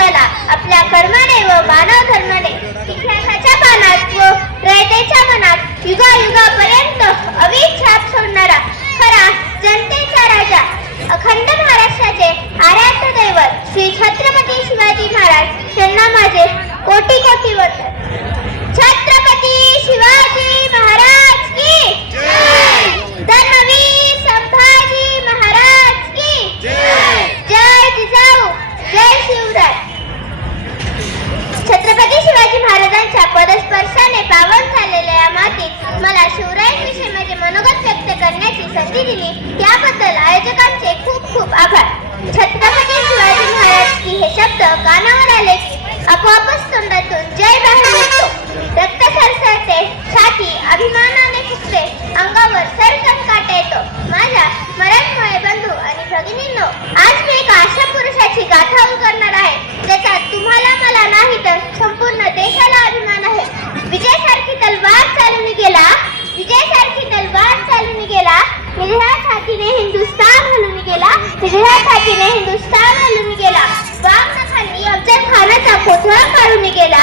जन्माला आपल्या कर्माने व मानव धर्माने इतिहासाच्या पानात व रयतेच्या मनात युगायुगापर्यंत अविट छाप सोडणारा खरा जनतेचा राजा अखंड महाराष्ट्राचे आराध्य दैवत श्री छत्रपती शिवाजी महाराज यांना माझे कोटी कोटी वंदन। छत्रपती शिवाजी महाराज की जय। धर्मवीर संभाजी महाराज की जय। जय जिजाऊ जय शिवराय। छत्रपती शिवाजी महाराजांच्या पदस्पर्शाने पावन झालेल्या या मातीत मला शिवरायांविषयी माझे मनोगत व्यक्त करण्याची संधी दिली त्याबद्दल आयोजकांचे खूप खूप आभार। छत्रपती शिवाजी महाराज की हे शब्द कानावर आले की आपोआपच तोंडातून जय बाहेर निघतो, रक्त सरसरते, छाती अभिमानाने फुगते, अंगावर सरसर काटा येतो। माझ्या मराठमोळे बंधू आणि भगिनींनो, आज मी एका अशा पुरुषाची गाथा उलगडणार आहे ज्याचा तुम्हाला मला नाही तर संपूर्ण देशाला अभिमान आहे। विजयासारखी तलवार चालून गेला, विजयासारखी तलवार चालून गेला, विजया छातीने हिंदुस्तान हलून गेला, विजया छातीने हिंदुस्तान हलून गेला। वाघ नखांनी अफजल खानाचा कोथळा काढून गेला,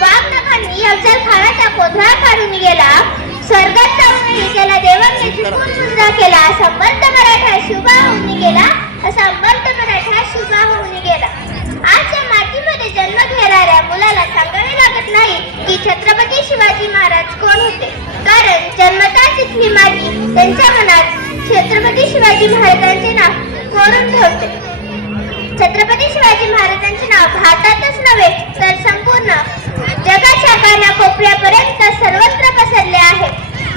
वाघ नखांनी अफजल खानाचा कोथळा काढून गेला। स्वर्गात जाऊन त्याला देवाने चुकून मुजरा केला, असा मर्द मराठा शुभा होऊन गेला, असा मर्द मराठा शुभा होऊन गेला। आज या मातीमध्ये जन्म घेणाऱ्या मुलाला सांगावे लागत नाही की छत्रपती शिवाजी महाराज कोण होते, कारण जन्मताच इथली माती त्यांच्या मनात छत्रपती शिवाजी महाराजांचे नाव कोरून ठेवते। छत्रपती शिवाजी महाराजांचे नाव भारतातच नव्हे तर संपूर्ण जगाच्या कानाकोपऱ्यापर्यंत सर्वत्र पसरले आहे।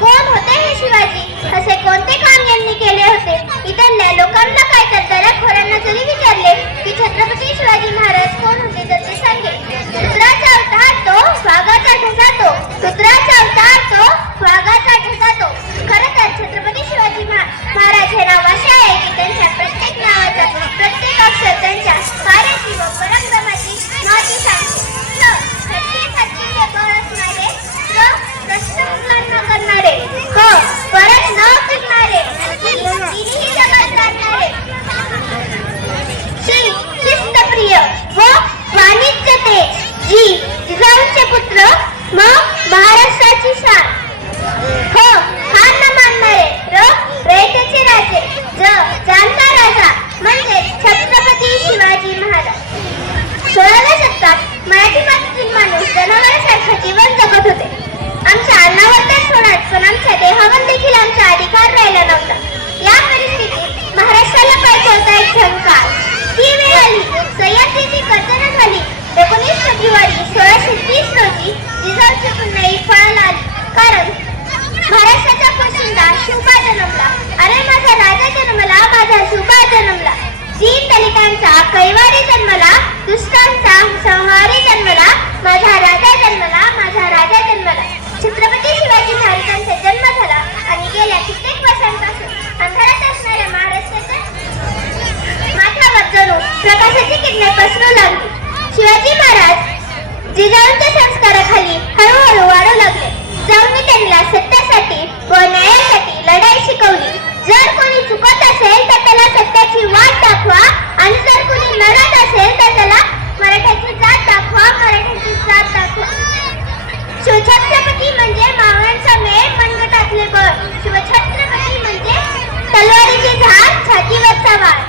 कोण होते हे शिवाजी, असे कोणते काम यांनी केले होते? इथल्या लोकांना काय तर दऱ्याखोरांना जरी विचारले की छत्रपती शिवाजी महाराज कोण होते तर ते सांगेल, रुद्राचा अवतार तो, वाघाचा ठसा तो, रुद्राचा अवतार तो, वाघाचा ठसा तो। खरं तर छत्रपती शिवाजी महाराज हे नाव असे आहे की त्यांच्या प्रत्येक नावाचा प्रत्येक अक्षर त्यांच्या कार्याची व पराक्रमाची महती सांगते। प्रश्न न करणारे, हो परत न फिरणारे, तिन्ही जगात राहणारे, शिस्तप्रिय व वाणिज्य तेज, जी जिजाऊंचे पुत्र मग महाराष्ट्राची शान, हो हार न मानणारे, रयतेचे राजे, जाणता राजा म्हणजे छत्रपती शिवाजी महाराज। 16व्या शतकात मराठी मातीतील माणूस जनावरांसारखं जीवन जगत होते। आमच्या अन्नावर तर सोडाच, पण आमच्या देहावर देखील आमचा अधिकार राहिला नव्हता। या परिस्थितीत महाराष्ट्राला पाय पडता एक झंकार, ती वेळ आली, सह्याद्रीची गर्जना झाली। 19 फेब्रुवारी 1630 रोजी जिजाऊची पुण्याई फळाला आली, कारण महाराष्ट्राचा पोशिंदा शिवबा जन्मला। अरे माझा राजा जन्मला, माझा शिवबा जन्मला। दीन दलितांचा कैवारी जन्मला, दुष्टांचा संहारी जन्मला, माझा राजा जन्मला, माझा राजा जन्मला। छत्रपती शिवाजी महाराजांचा जन्म झाला आणि गेल्या कित्येक वर्षांपासून अंधारात असणाऱ्या महाराष्ट्राच्या माथ्यावर जणू प्रकाशाची किरणे पसरू लागली। शिवाजी महाराज जिजाऊंच्या संस्काराखाली हळूहळू वाढू लागले। जाऊन त्यांना सत्यासाठी व न्यायासाठी लढाई शिकवली। जर कोणी चुकत असेल तर त्याला सत्याची वाट दाखवा, आणि जर कोणी लढत असेल तर त्याला मराठ्याची जात दाखवा, मराठ्याची जात दाखवा। शिवछत्रपती म्हणजे मावळ्यांचा मेळ, मनगटातले बळ। शिवछत्रपती म्हणजे तलवारीची धार, छातीवरचा वार।